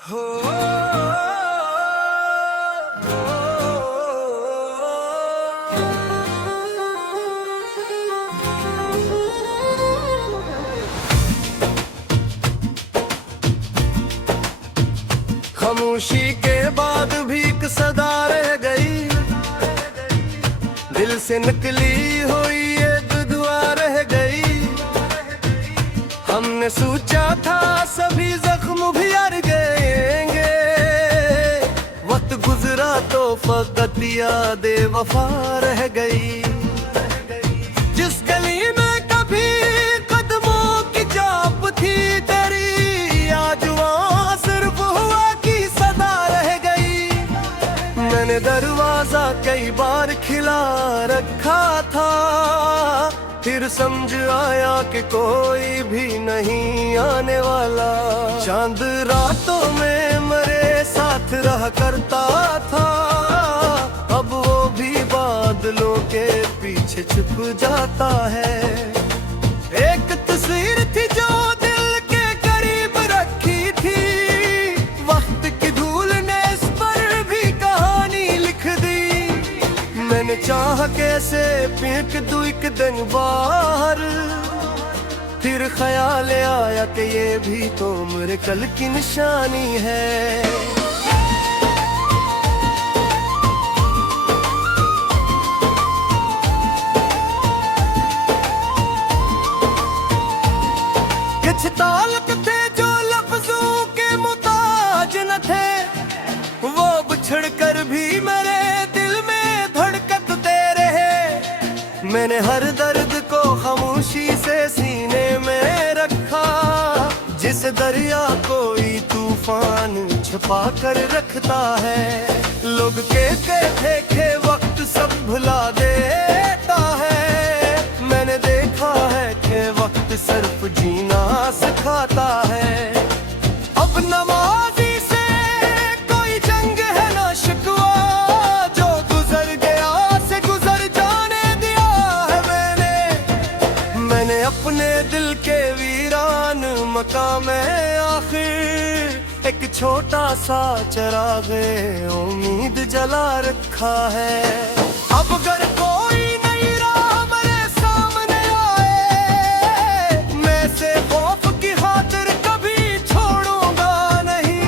हो खामोशी के बाद भी एक सदा रह गई, दिल से निकली हुई एक दुआ रह गई। हमने सोचा था सभी जख्म भी यार गएंगे, वक्त गुजरा तो फकत याद वफा रह गई। जिस गली में कभी कदमों की चाप थी तेरी, आज वहाँ सिर्फ हुआ की सदा रह गई। मैंने दरवाजा कई बार खिला रखा था, फिर समझ आया कि कोई भी नहीं आने वाला। चांद रातों में मेरे साथ रहा करता था, अब वो भी बादलों के पीछे छुप जाता है। एक तस्वीर थी जो दिल के करीब रखी थी, वक्त की धूल ने इस पर भी कहानी लिख दी। मैंने चाहा कैसे फेंक दूं एक दिन बाहर, फिर ख्याल आया कि ये भी तो मेरे कल की निशानी है। कुछ ताल्लुक थे जो लफ्जों के मुताज न थे, वो बिछड़ कर भी मेरे दिल में धड़कते रहे। मैंने हर दर्द को खामोशी से सीने में रखा, जिस दरिया कोई तूफान छुपा कर रखता है। लोग कहते थे कि वक्त सब भुला देता है, मैंने देखा है कि वक्त सिर्फ जीना सिखाता है। अब नमाजी से कोई जंग है ना शिकवा, जो गुजर गया से गुजर जाने दिया है मैंने अपने दिल के वीरान मकाम में आखिर एक छोटा सा चिराग उम्मीद जला रखा है। अब अगर कोई नई राह मेरे सामने आए, मैं से खौफ की खातिर कभी छोड़ूंगा नहीं।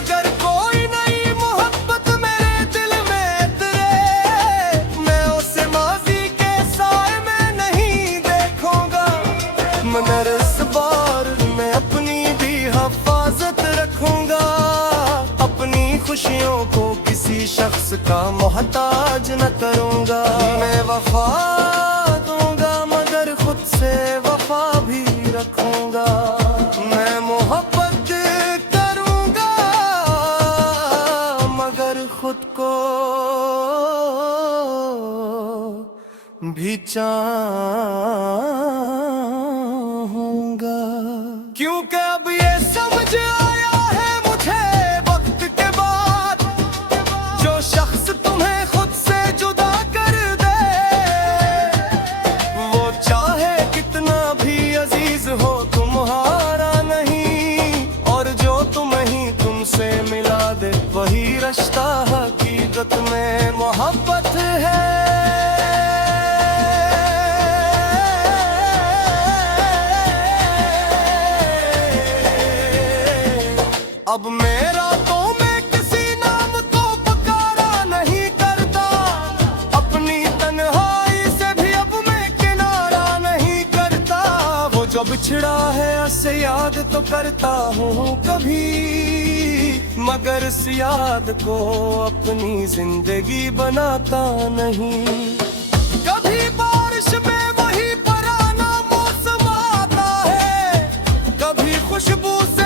अगर कोई नई मोहब्बत मेरे दिल में उतरे, मैं उसे माजी के साए में नहीं देखूंगा। मगर इस बार मैं अपनी भी हिफाजत रखूंगा, अपनी खुशियों को किसी शख्स का मोहताज न करूंगा। मैं वफा दूंगा मगर खुद से वफा भी रखूंगा। मैं मोहब्बत करूंगा मगर खुद को भी चाहूंगा। क्योंकि अब ये समझ आया है मुझे वक्त के बाद, जो शख्स तुम्हें खुद से जुदा कर दे, वो चाहे कितना भी अजीज हो तुम्हारा नहीं। और जो तुम्हें तुमसे मिला दे वही रिश्ता हकीकत में मोहब्बत है। अब मेरा तो मैं किसी नाम को पुकारा नहीं करता, अपनी तन्हाई से भी अब मैं किनारा नहीं करता। वो जो बिछड़ा है उसे याद तो करता हूँ कभी, मगर इस याद को अपनी जिंदगी बनाता नहीं। कभी बारिश में वही पुराना मौसम आता है, कभी खुशबू से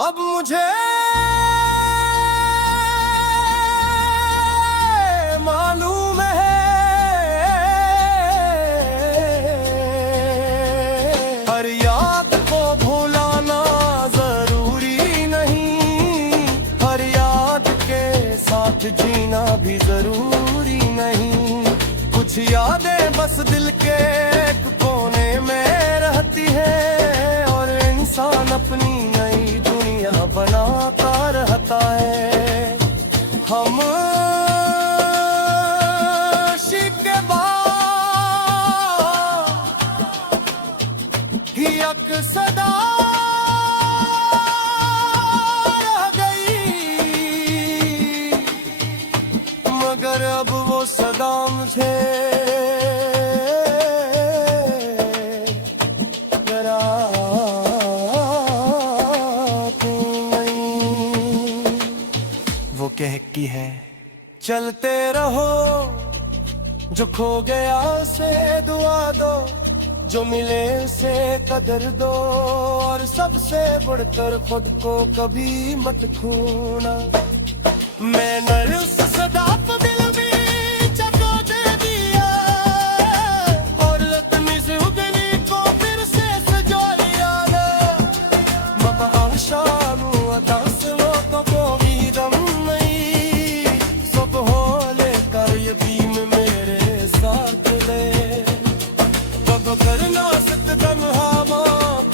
अब मुझे मालूम है भी जरूरी नहीं। कुछ यादें बस दिल के एक कोने में रहती है, और इंसान अपनी नई दुनिया बनाता रहता है। हम शिकवा की एक सदा मगर अब वो सदा मुझे डराती नहीं। वो कहती है चलते रहो, जो खो गया से दुआ दो, जो मिले से कदर दो, और सबसे बढ़कर खुद को कभी मत खोना। मैंने उस सदा को दिल में जगा दे दिया, और लतमी से उगनी को फिर से सजा लिया ना। बाबा आशानु अदास लो तो कोई दम नहीं, सब हो लेकर यकीन मेरे साथ ले। कब करना सतगम हामा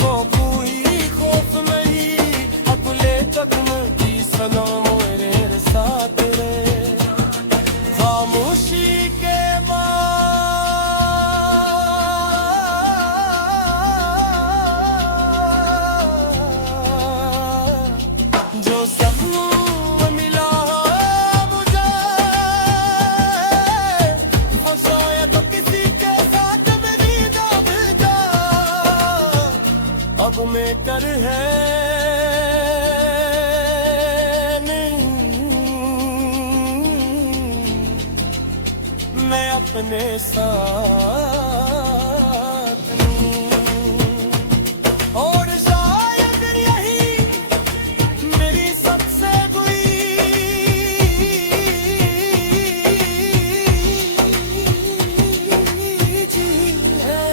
को कोई खौफ नहीं, अपने कदम की सनम साथ रे। खामोशी के बाद जो सब मिला मुझे, फंसाया तो किसी के साथ मेरी दब जा। अब मैं कर है मैं अपने साथ नहीं। और शायद यही मेरी सबसे बुरी चीज़ है।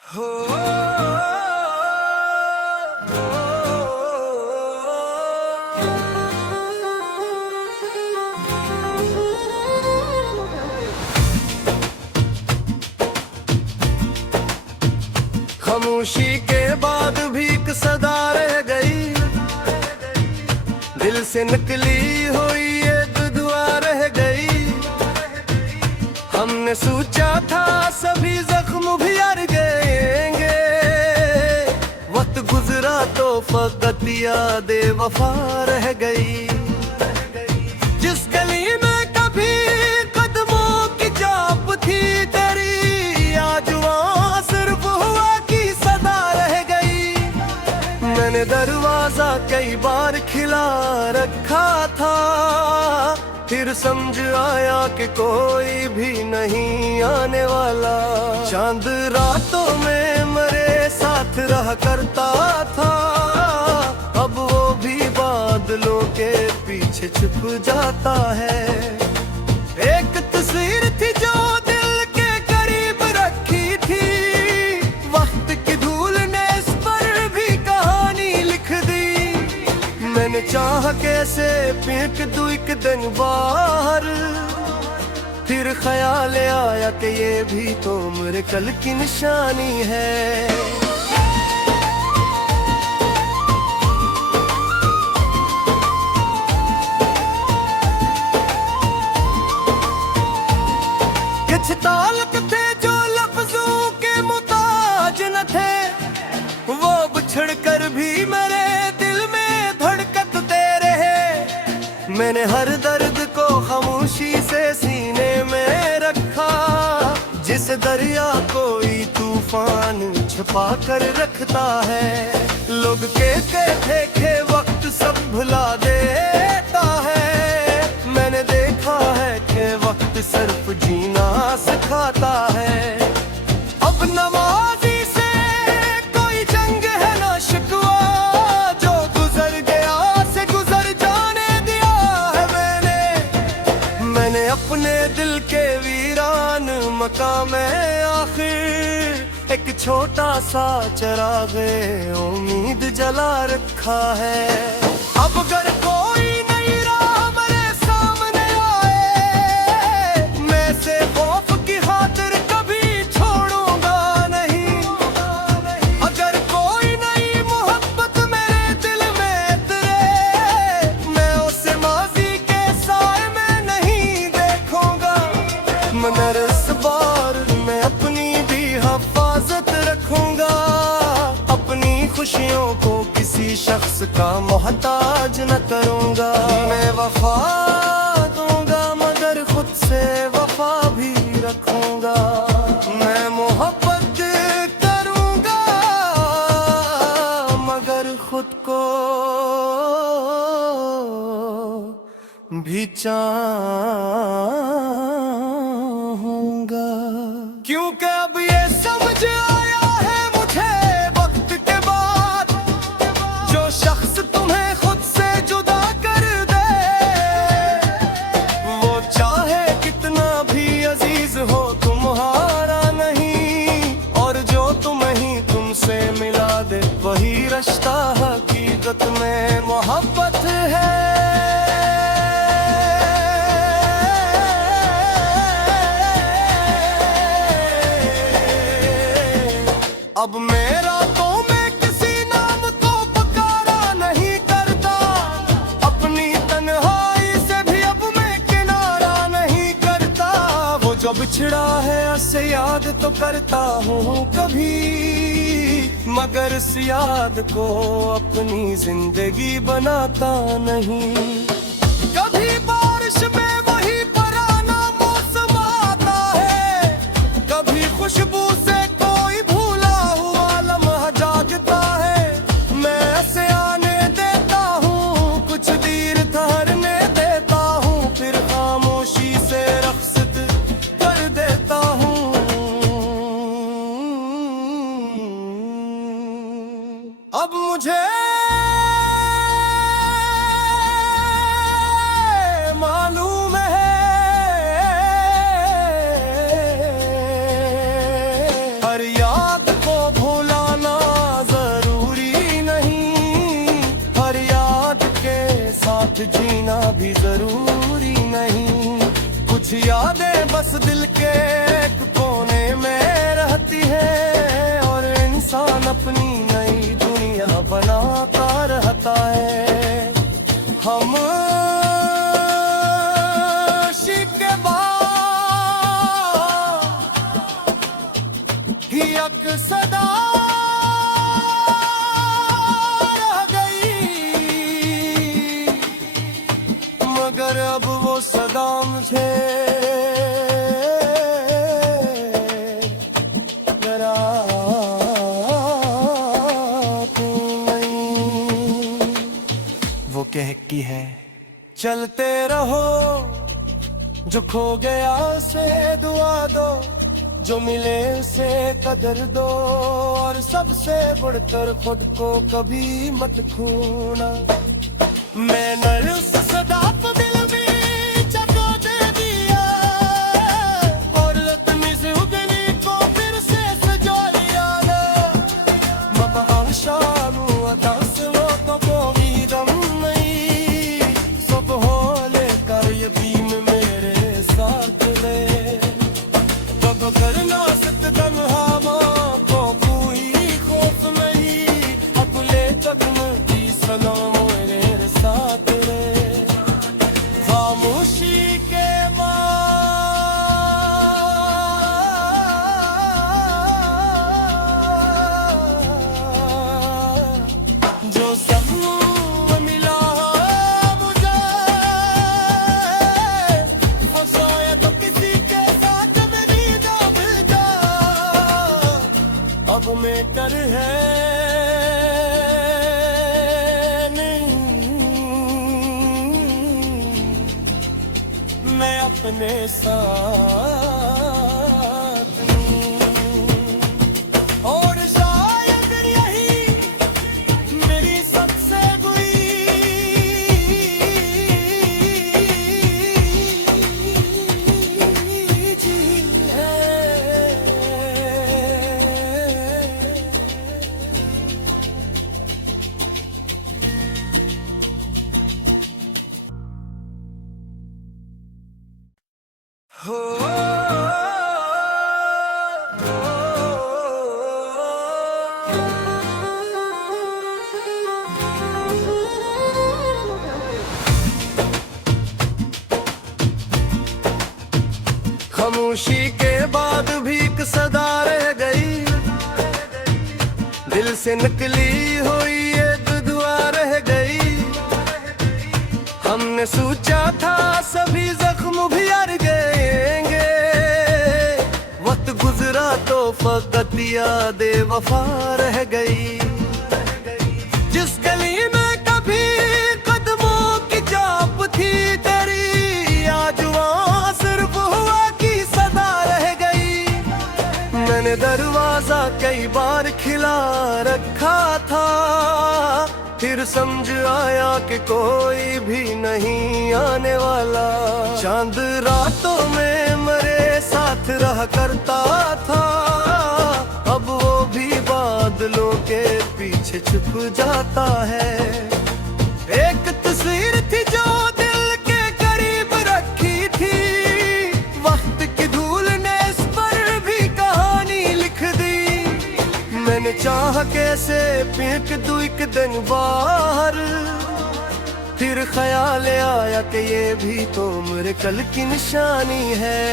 हो खामोशी के बाद भी एक सदा रह गई, दिल से निकली हुई एक दुआ रह गई। हमने सोचा था सभी जख्म भी यार गएंगे, वक्त गुजरा तो फकत याद वफा रह गई। जिस गली में कभी कदमों की चाप थी तेरी, आज वहाँ सिर्फ हुआ की सदा रह गई। मैंने दरवाजा कई बार खिला रखा था, फिर समझ आया कि कोई भी नहीं आने वाला। चांद रातों में मेरे साथ रहा करता था, अब वो भी बादलों के पीछे छुप जाता है। एक तस्वीर थी जो दिल के करीब रखी थी, वक्त की धूल ने इस पर भी कहानी लिख दी। मैंने चाहा कैसे फेंक दूं एक दिन बाहर, फिर ख्याल आया कि ये भी तो मेरे कल की निशानी है। कुछ ताल्लुक थे जो लफ्जों के मुताज न थे, वो बिछड़ कर भी मेरे दिल में धड़कते रहे। मैंने हर दर्द को खामोशी से सीने में रखा, जिस दरिया कोई तूफान छुपा कर रखता है। लोग कहते थे कि वक्त सब भुला देता है, मैंने देखा है कि वक्त सिर्फ जीना सिखाता है। अब नमाजी से कोई जंग है ना शिकवा, जो गुजर गया से गुजर जाने दिया है मैंने अपने दिल के वीरान मैं आखिर एक छोटा सा चिरागे उम्मीद जला रखा है। अब अगर कोई नई राह मेरे सामने आए, मैं से खौफ की खातिर कभी छोड़ूंगा नहीं। अगर कोई नई मोहब्बत मेरे दिल में उतरे, मैं उसे माजी के साए में नहीं देखूंगा। मगर इस बार मैं अपनी भी हिफाजत रखूंगा। अपनी खुशियों को किसी शख्स का मोहताज न करूंगा। मैं वफा दूंगा मगर खुद से वफा भी रखूंगा। मैं मोहब्बत करूंगा मगर खुद को भी चाहूंगा। क्योंकि अब ये समझ आया है मुझे वक्त के बाद, जो शख्स तुम्हें खुद से जुदा कर दे, वो चाहे कितना भी अजीज हो तुम्हारा नहीं। और जो तुम्हें ही तुमसे मिला दे, वही रिश्ता हकीकत में मोहब्बत है। अब मेरा तो मैं किसी नाम को पुकारा नहीं करता। अपनी तन्हाई से भी अब मैं किनारा नहीं करता। वो जो बिछड़ा है उसे याद तो करता हूँ कभी, मगर इस याद को अपनी जिंदगी बनाता नहीं। कभी बारिश में वही पुराना मौसम आता है, कभी खुशबू से अब मुझे मालूम है हर याद को भुलाना जरूरी नहीं, हर याद के साथ जीना भी जरूरी नहीं। कुछ यादें बस दिल के एक कोने में रहती है और इंसान अपनी नई दुनिया बनाता रहता है। हम के बाद ही एक सदा रह गई, मगर अब वो सदा मुझे कहती है चलते रहो, जो खो गया उसे दुआ दो, जो मिले उसे कदर दो, और सबसे बढ़कर खुद को कभी मत खोना। मैंने उस सदा को दिल में जगा दे दिया और लतमी से उगनी को फिर से सजा लिया ना। मबा शानू अदास वो तो कोई दम करना सतदम हवा को कोई खौफ नहीं। अपने कदम की सलाम मेरे साथ रे, खामोशी के जो सब मिला मुझे, फसाया तो किसी के साथ मेरी दबिता। अब मैं कर है नहीं, मैं अपने साथ नहीं। और शायद यही मेरी सबसे बुरी झील है। हो खामोशी के बाद भी एक सदा रह गई, दिल से निकली हुई एक दुआ रह गई। हमने सोचा था सभी जख्म भी यार गएंगे, वक्त गुजरा तो फकत याद वफा रह गई। जिस गली में कभी कदमों की चाप थी तेरी, आज वहाँ सिर्फ हुआ की सदा रह गई। मैंने दरवाजा कई बार खिला रखा था, फिर समझ आया कि कोई भी नहीं आने वाला। चांद रातों में मेरे साथ रहा करता था, अब वो भी बादलों के पीछे छुप जाता है। एक तस्वीर थी जो दिल के करीब रखी थी, वक्त की धूल ने इस पर भी कहानी लिख दी। मैंने चाहा कैसे फेंक दूं एक दिन बाहर, फिर ख्याल आया कि ये भी तो मेरे कल की निशानी है।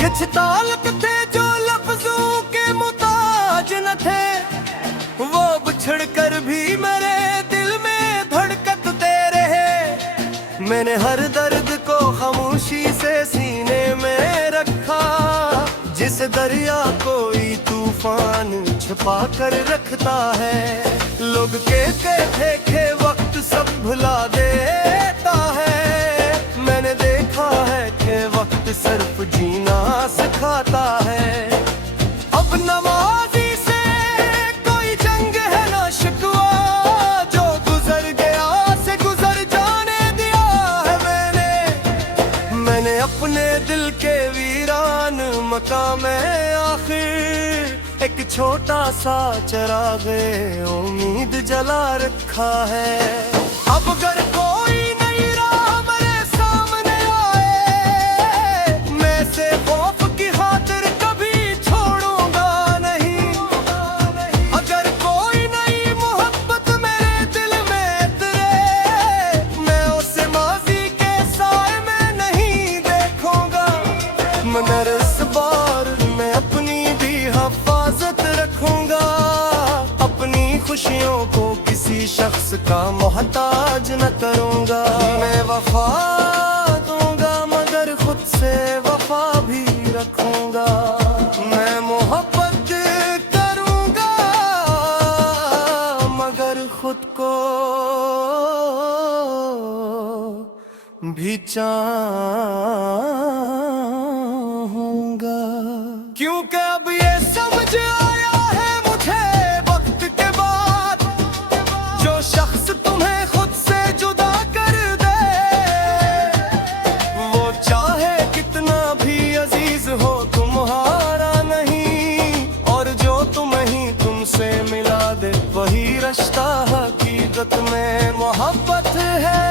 कुछ ताल्लुक थे जो लफ्जों के मुताज न थे, वो बिछड़ कर भी मेरे दिल में धड़कते रहे। मैंने हर दर्द को खामोशी से सीने में रखा, जिस दरिया कोई तूफान छुपा कर रखता है। लोग कहते थे कि वक्त सब भुला देता है, मैंने देखा है कि वक्त सिर्फ जीना सिखाता है। अब नमाजी से कोई जंग है ना शिकवा, जो गुजर गया से गुजर जाने दिया है। मैंने अपने दिल के वीरान मकाम में आखिर एक छोटा सा चिराग उम्मीद जला रखा है। अब अगर कोई नई राह मेरे सामने आए, मैं से खौफ की खातिर कभी छोड़ूंगा नहीं। अगर कोई नई मोहब्बत मेरे दिल में उतरे, मैं उसे माजी के साए में नहीं देखूंगा। मगर इस बार मैं अपनी भी हिफाजत रखूंगा, अपनी खुशियों को किसी शख्स का मोहताज न करूंगा। मैं वफा दूंगा मगर खुद से वफा भी रखूंगा। मैं मोहब्बत करूंगा मगर खुद को भी चाहूंगा। क्योंकि अब ये समझ आया है मुझे वक्त के बाद, जो शख्स तुम्हें खुद से जुदा कर दे, वो चाहे कितना भी अजीज हो तुम्हारा नहीं। और जो तुम्हें ही तुमसे मिला दे, वही रिश्ता हकीकत में मोहब्बत है।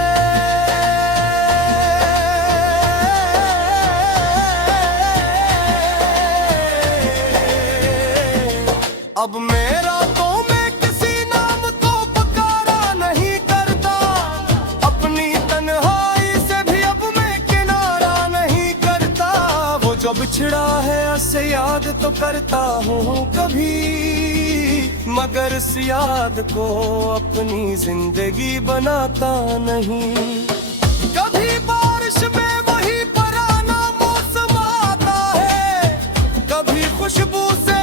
अब मेरा तो मैं किसी नाम को पुकारा नहीं करता, अपनी तन्हाई से भी अब मैं किनारा नहीं करता। वो जो बिछड़ा है उसे याद तो करता हूँ कभी, मगर इस याद को अपनी जिंदगी बनाता नहीं। कभी बारिश में वही पुराना मौसम आता है, कभी खुशबू से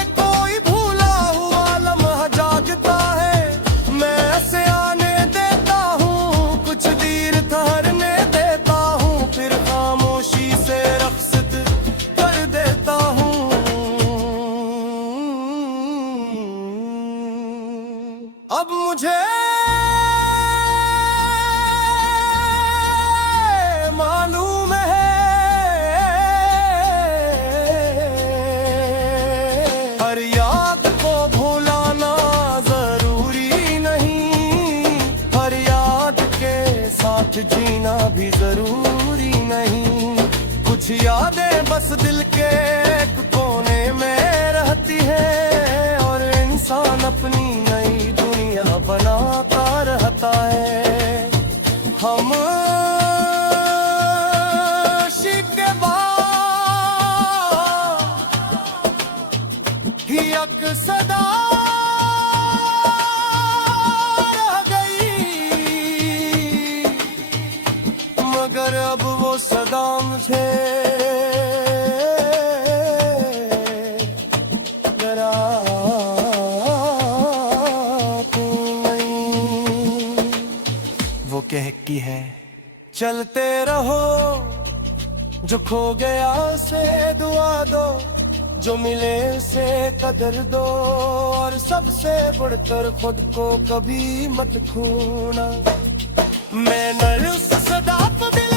अब मुझे कुछ यादें बस दिल के एक कोने में रहती है, और इंसान अपनी नई दुनिया बनाता रहता है। हम शिकवा ही एक सदा रह गई, मगर अब वो सदा मुझे वो कहती है चलते रहो, जो खो गया से दुआ दो, जो मिले से कदर दो, और सबसे बढ़कर खुद को कभी मत खोना। मैं नर उस सदा पे